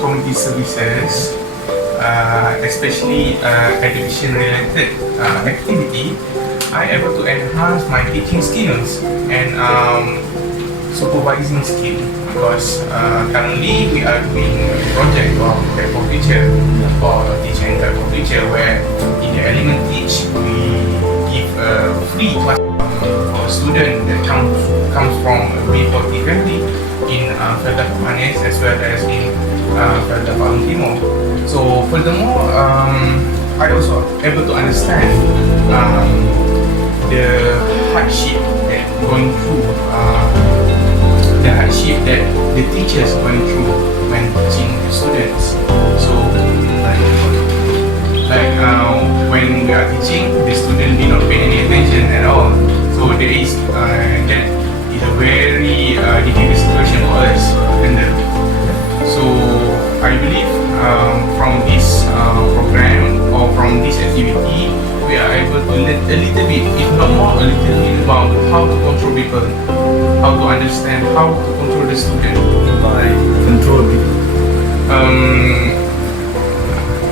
community services, especially education related activity, I able to enhance my teaching skills and supervising skill, because currently we are doing a project of Guide for Future or Teach and Guide for Future, where in the element teach we give a free class for a student that comes from a B40 family in Perdana as well as in Perdana Timur. So furthermore, I also able to understand the hardship that going through, the hardship that the teachers going through when teaching the students. So like when we are teaching, the student did not pay any attention at all. So there is that is a very difficult situation for us. And so I believe from this program or from this activity, we are able to learn a little bit, if not more, a little bit about how to control people, how to understand, how to control the student. By control people.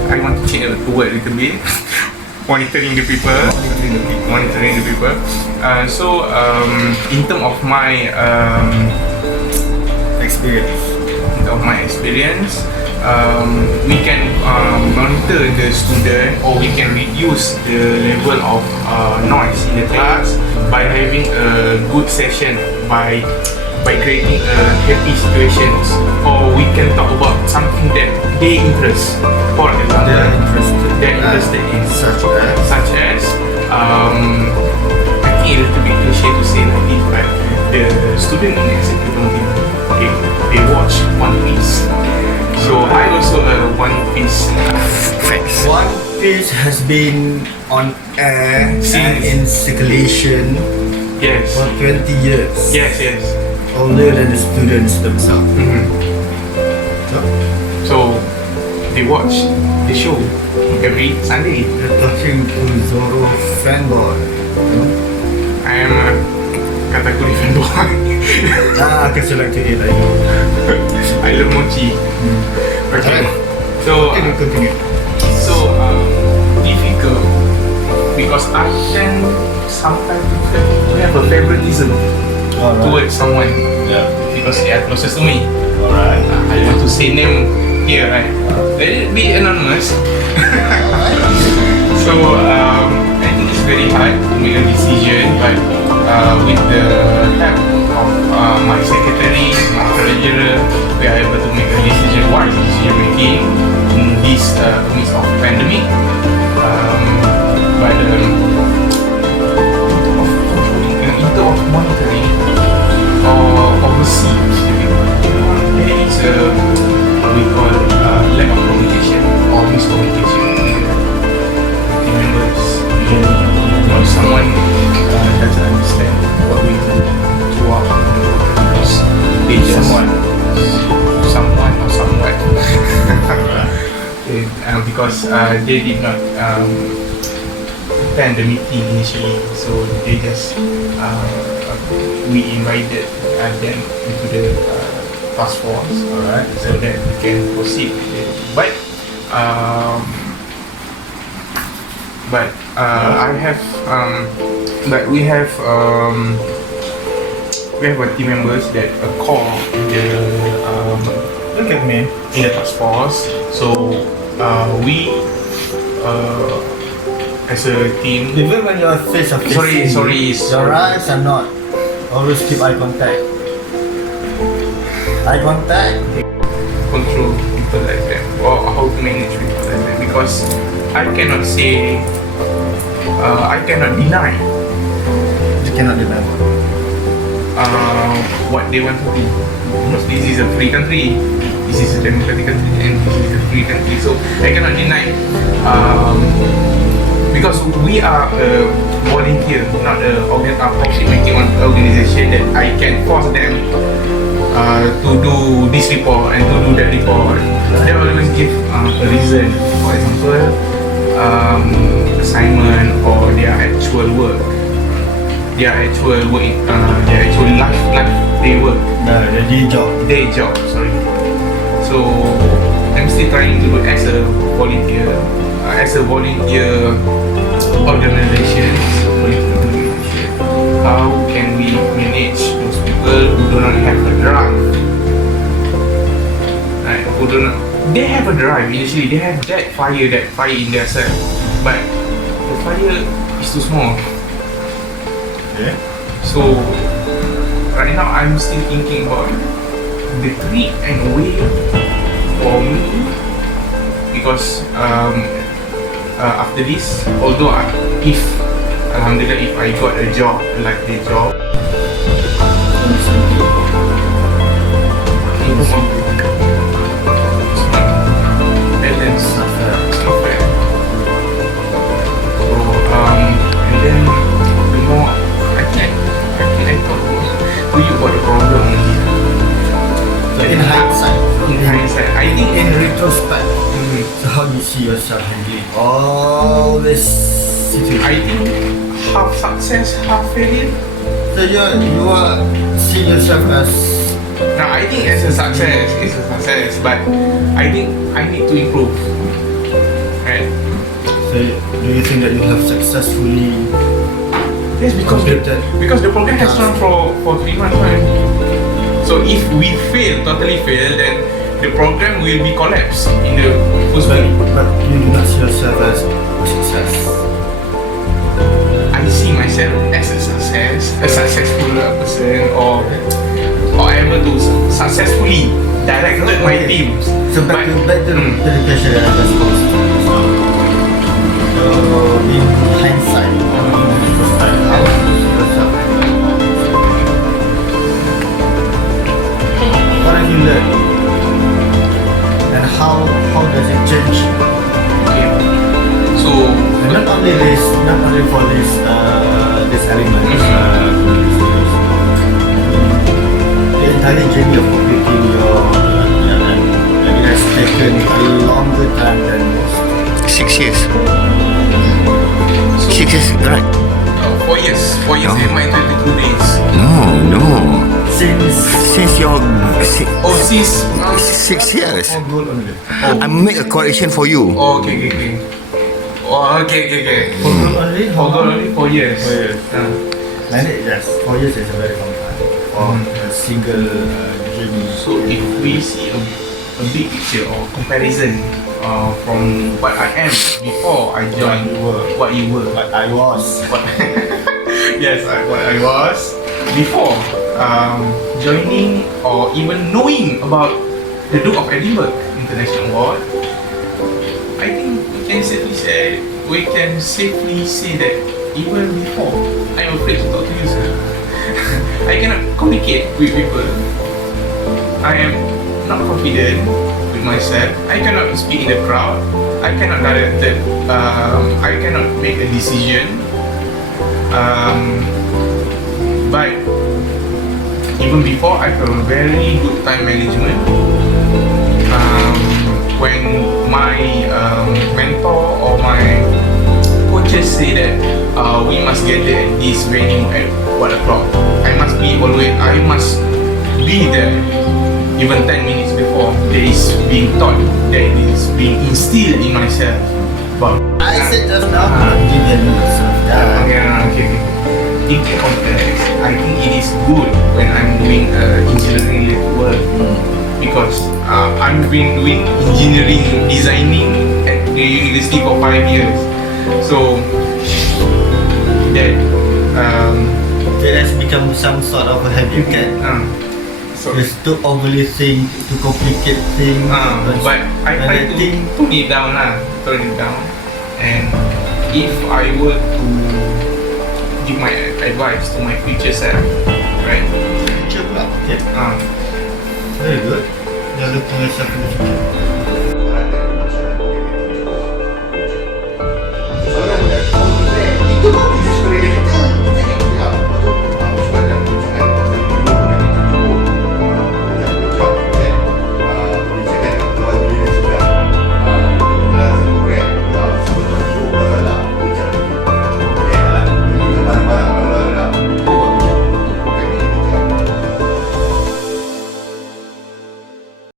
I want to change the word a little bit. Monitoring the people. So in terms of my experience, we can monitor the student, or we can reduce the level of noise in the class by having a good session, by creating happy situations, or we can talk about something that they interest. For example, they're interested in, such as I think a little bit cliche to say like this, but the student in executive team, they watch One Piece. So I also One Piece fans. One Piece has been on air and in circulation for 20 years. Yes. Older than the students themselves. So they watch the show every Sunday. You're talking to Zoro fanboy. I am a kategori fanboy. I can select it. I love mochi. Okay. So difficult because I tend sometimes to have a favoritism towards someone because they are closest to me. Alright. I want to say name here, right? Let it be anonymous. So I think it's very hard to make a decision, but with the help of my secretary, my treasurer, we are able to make a decision, wise decision making in this midst of pandemic. But in terms of monitoring or overseeing, there is what we call lack of communication or miscommunication with team members. Or someone doesn't understand what we do throughout, because they just someone or somewhat because they did not attend the meeting initially, so they just we invited them into the task force, so that we can proceed with it. But we have team members that call Look at me. in the task force. So we as a team. Even when you're face to face, Sorry. your eyes are not. Always keep eye contact. Eye contact. Control people like that, or how to manage people like that, because I cannot say, I cannot deny. You cannot deny what they want to do, because this is a free country, this is a democratic country, and this is a free country, so I cannot deny. Because we are a volunteer, not a profit-making organization that I can force them to do this report and to do that report. They always give a reason, for example, assignment or their actual work, their actual life day work. the day job. Day job, sorry. So I'm still trying to do as a volunteer, organization. How can we manage those people who do not have a drive? Right, who do not, they have a drive initially, they have that fire in their self, but the fire is too small. Yeah. So right now I'm still thinking about the trick and way for me, because after this, although if Alhamdulillah, if I got a job, like the job balance, it's not fair. So and then the more I can talk to you about the problem. So in hindsight, I think in retrospect, so how do you see yourself handling all this situation? I think half success, half failure. So you are seeing yourself as... Now I think as a success, it's a success, but I think I need to improve. Right? So do you think that you have successfully... Yes, because the program has run for 3 months, right? So if we totally fail, then the program will be collapsed in the first week. But you do not see yourself as a success. I see myself as a successful person, or able to successfully directed my teams. So back to the question that I just posed. So in hindsight, how do you see yourself? What have you learned? And how does it change? Okay. So and not only for this element, the entire journey of completing your it has taken a longer time than most. 6 years. So 6 years, right? 4 years. 4 years No. in my 22 days. No. Since Since your Since 6 years. for gold only. I make a correction for you. Oh, okay. Oh, okay. For gold only? For gold only 4 years. 4 years. And yes, 4 years is a very long time for a single journey. So if we see a big picture or comparison from what I am before I joined, what you were, But I was. what what I was before joining or even knowing about the Duke of Edinburgh International Award, I think we can safely say that even before, I'm afraid to talk to you, sir. I cannot communicate with people. I am not confident with myself. I cannot speak in the crowd. I cannot I cannot make a decision. But even before, I have a very good time management. When my mentor or my coaches say that we must get there at this venue at what o'clock, I must be there even 10 minutes before. That is being taught, that is being instilled in myself. But I said just now, give yourself that. okay. In that context, I think it is good when I'm doing engineering work, because I've been doing engineering designing at the university for 5 years. So that It has become some sort of a habit. so Just to overly think, to complicate things. but I try to tone it down, and if I were to give my advice to my future self, right? Future pula, okay. Very good. You're looking yourself in the future.